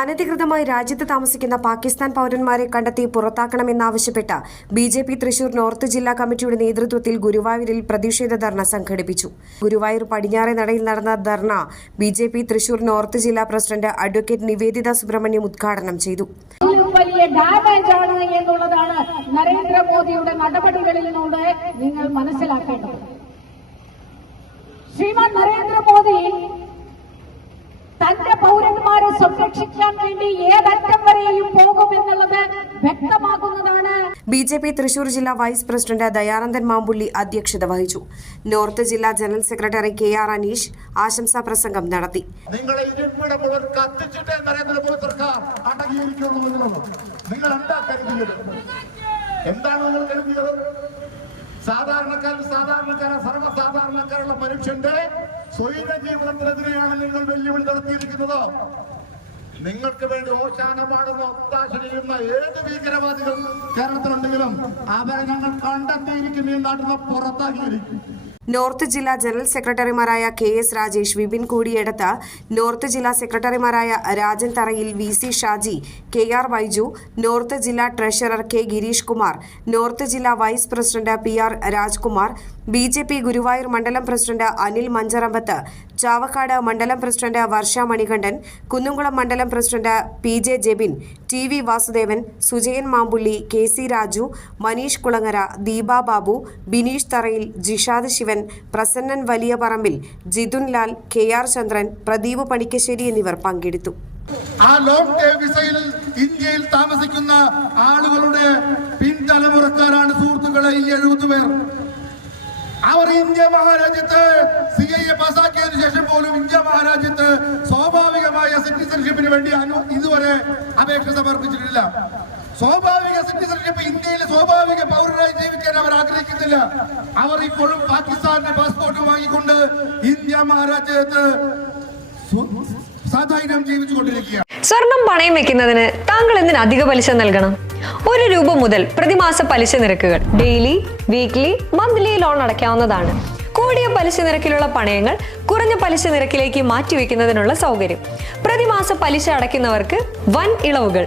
അനധികൃതമായി രാജ്യത്ത് താമസിക്കുന്ന പാകിസ്ഥാൻ പൗരന്മാരെ കണ്ടെത്തി പുറത്താക്കണമെന്നാവശ്യപ്പെട്ട് B J P Thrissur north ജില്ലാ കമ്മിറ്റിയുടെ നേതൃത്വത്തിൽ ഗുരുവായൂരിൽ പ്രതിഷേധ ധർണ സംഘടിപ്പിച്ചു. ഗുരുവായൂർ പടിഞ്ഞാറെ നടയിൽ നടന്ന dharna B J P Thrissur north ജില്ലാ പ്രസിഡന്റ് അഡ്വക്കേറ്റ് നിവേദിത സുബ്രഹ്മണ്യം ഉദ്ഘാടനം ചെയ്തു. വലിയ ഡാമേജ് ആണ് എന്നുള്ളതാണ് നരേന്ദ്രമോദിയുടെ നടപടികളിലൂടെ നിങ്ങൾ മനസ്സിലാക്കേണ്ടത്. ശ്രീമാൻ നരേന്ദ്രമോദി സംരക്ഷിക്കാൻ വേണ്ടി ഏതറ്റം വരെയും പോകുമെന്നുള്ളത് വ്യക്തമാക്കുന്നതാണ്. ബി ജെ പി തൃശൂർ ജില്ലാ വൈസ് പ്രസിഡന്റ് ദയാനന്ദൻ മാമ്പുള്ളി അധ്യക്ഷത വഹിച്ചു. നോർത്ത് ജില്ലാ general secretary K R Aneesh ആശംസാ പ്രസംഗം നടത്തി. എന്നുള്ളത് നിങ്ങൾ എന്താണ് നിങ്ങൾ കരുതിയത്? സാധാരണക്കാരൻ സാധാരണക്കാര സർവസാധാരണക്കാരുള്ള മനുഷ്യന്റെ സ്വൈര ജീവിതത്തിനെതിരെയാണ് നിങ്ങൾ വെല്ലുവിളി നടത്തിയിരിക്കുന്നത്. നിങ്ങൾക്ക് വേണ്ടി ഓശാനമാണെന്ന് ഒത്താശ ചെയ്യുന്ന ഏത് ഭീകരവാദികൾ കേരളത്തിലുണ്ടെങ്കിലും അവരെ ഞങ്ങൾ കണ്ടെത്തിയിരിക്കും ഈ നാട്ടിൽ നിന്ന് പുറത്താക്കിയിരിക്കും. നോർത്ത് ജില്ലാ ജനറൽ സെക്രട്ടറിമാരായ കെ എസ് രാജേഷ് വിപിൻ കൂടിയെടുത്ത് നോർത്ത് ജില്ലാ സെക്രട്ടറിമാരായ Rajan Tharayil V C Shaji K R Vaiju north ജില്ലാ treasurer K Girish Kumar north ജില്ലാ vice president P R Rajkumar B J P Guruvayur മണ്ഡലം പ്രസിഡന്റ് അനിൽ മഞ്ചറമ്പത്ത് ചാവക്കാട് മണ്ഡലം പ്രസിഡന്റ് വർഷ മണികണ്ഠൻ കുന്നുംകുളം മണ്ഡലം president P J Jebin T V Vasudevan Sujayan Mampully K C Raju Maneesh Kulangara Deepa Babu Bineesh Tharayil Jishad Sivan Prasannan Valiya Parambil Jithun Lal K R Chandran Pradeep Panikkassery എന്നിവർ പങ്കെടുത്തു. ആ time വിസയിൽ ഇന്ത്യയിൽ താമസിക്കുന്ന ആളുകളുടെ പിൻതലമുറക്കാരാണ് സുഹൃത്തുക്കളെ ഈ എഴുപത് പേർ. അവർ ഇന്ത്യ മഹാരാജ്യത്ത് സി ഐ എ പാസാക്കിയതിനു ശേഷം പോലും ഇന്ത്യ മഹാരാജ്യത്ത് സ്വാഭാവികമായ സിറ്റിസൺഷിപ്പിന് വേണ്ടി ഇതുവരെ അപേക്ഷ സമർപ്പിച്ചിട്ടില്ല. സ്വാഭാവിക സിറ്റിസൺഷിപ്പ് ഇന്ത്യയിലെ സ്വാഭാവിക പൗരരായി ജീവിക്കാൻ അവർ ആഗ്രഹിക്കുന്നില്ല. അവർ ഇപ്പോഴും പാകിസ്ഥാന്റെ പാസ്പോർട്ട് വാങ്ങിക്കൊണ്ട് ഇന്ത്യ മഹാരാജ്യത്ത് സ്വാധീനം ജീവിച്ചുകൊണ്ടിരിക്കുക ജീവിച്ചുകൊണ്ടിരിക്കുകയാണ്. സ്വർണം പണയം വെക്കുന്നതിന് താങ്കൾ എന്തിന് അധിക പലിശ നൽകണം? ഒരു രൂപ മുതൽ പ്രതിമാസ പലിശ നിരക്കുകൾ ഡെയിലി വീക്ക്ലി മന്ത്ലി ലോൺ അടയ്ക്കാവുന്നതാണ്. കൂടിയ പലിശ നിരക്കിലുള്ള പണയങ്ങൾ കുറഞ്ഞ പലിശ നിരക്കിലേക്ക് മാറ്റിവെക്കുന്നതിനുള്ള സൗകര്യം. പ്രതിമാസ പലിശ അടയ്ക്കുന്നവർക്ക് വൻ ഇളവുകൾ.